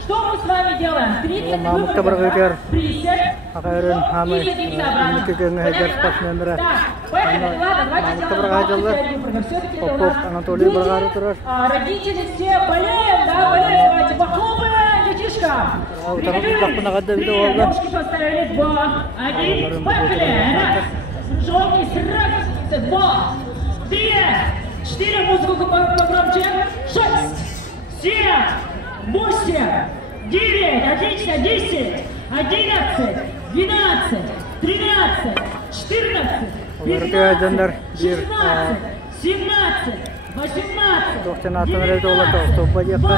Что мы с вами делаем? 30 выпрыгов. Присед. И садимся обратно. Так, поехали. Ладно, давайте сделаем 25 выпрыгов. Все-таки это у нас родители все болеют, да, болеют. Давайте похлопаем детишкам. Ножки поставили. 2, 1, поехали. Раз. Желтый сразу. 2, 3, 4, музыку погромче. 6, 7, 8, 9, отлично, 10, 11, 12, 13, 14, 15, 16, 17, 18, 19, 20, 21, 22,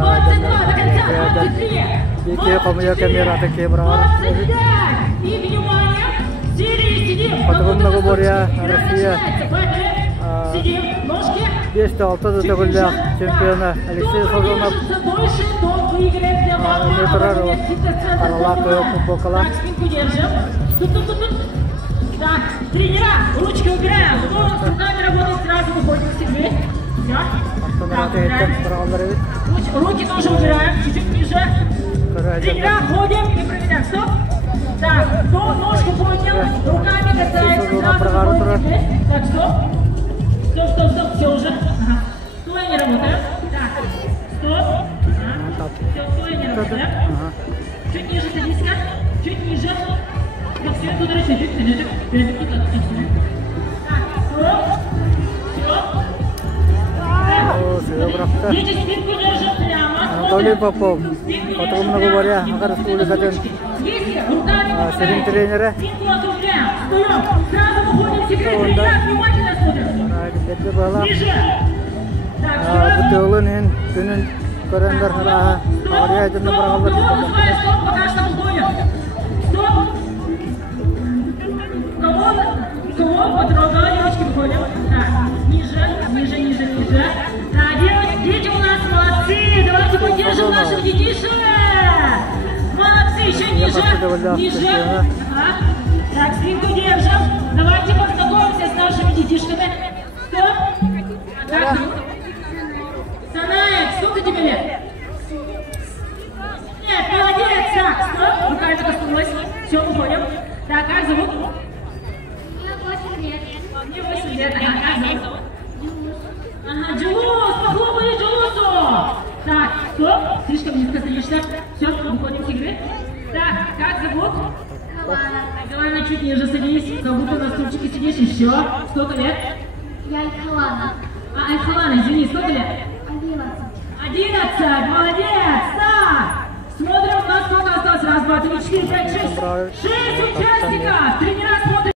до конца, 23, 24, 25, и внимание, сидим, сидим, сидим, ножки. 5-6 чемпиона Алексей Сазонов. Так, спинку держим. Так, тренера, ручки убираем. Кто с руками работает, сразу выходим к себе. Руки тоже убираем, чуть-чуть ниже. Тренера, ходим и проверяем. Стоп. Так, кто ножку поднял, руками касается, сразу выходим к себе. Так, стоп. Стоп, все уже. Ага. Стоя не работает. Так, стоп. Ага. Все, стоя не работает. Ага. Чуть ниже садись-ка. Чуть ниже. Так, все, туда чуть-чуть. Так, стоп. Все. Дети, спинку держим прямо. Анатолий Попов. Потом много говоря, если руками средний тренера. спинку округляем. Встаем. Сразу выходим в секрет. Тренера, внимательно смотрим. Ниже. Betul nih, tunen korender lah. Hari aja nomor awal. Стоп, пока что уходим. Стоп. Кого потрогали, ручки выходим. Так, ниже. Так, дети у нас молодцы. Давайте поддержим наших детишек. Молодцы, еще ниже. Ага. Так, спинку держим. Давайте познакомимся с нашими детишками. Стоп. Так, Санаев, сколько тебе лет? Нет, молодец. Так, стоп. Руками коснулась. Все, уходим. Так, как зовут? Мне 8 лет. Мне 8 лет. Ага, как зовут? Ага, Джулус. Похлопали Джулусу. Так, стоп. Слишком низко садишься. Все, выходим с игры. Так, как зовут? Главное, чуть ниже садись. Как будто на стульчике сидишь. Еще. Сколько лет? Я Айхалана. Айхалана, извини, сколько лет? 11. 11, молодец! Так, смотрим, у нас сколько осталось? Раз, два, три, четыре, пять, шесть. 6 участников! Тренера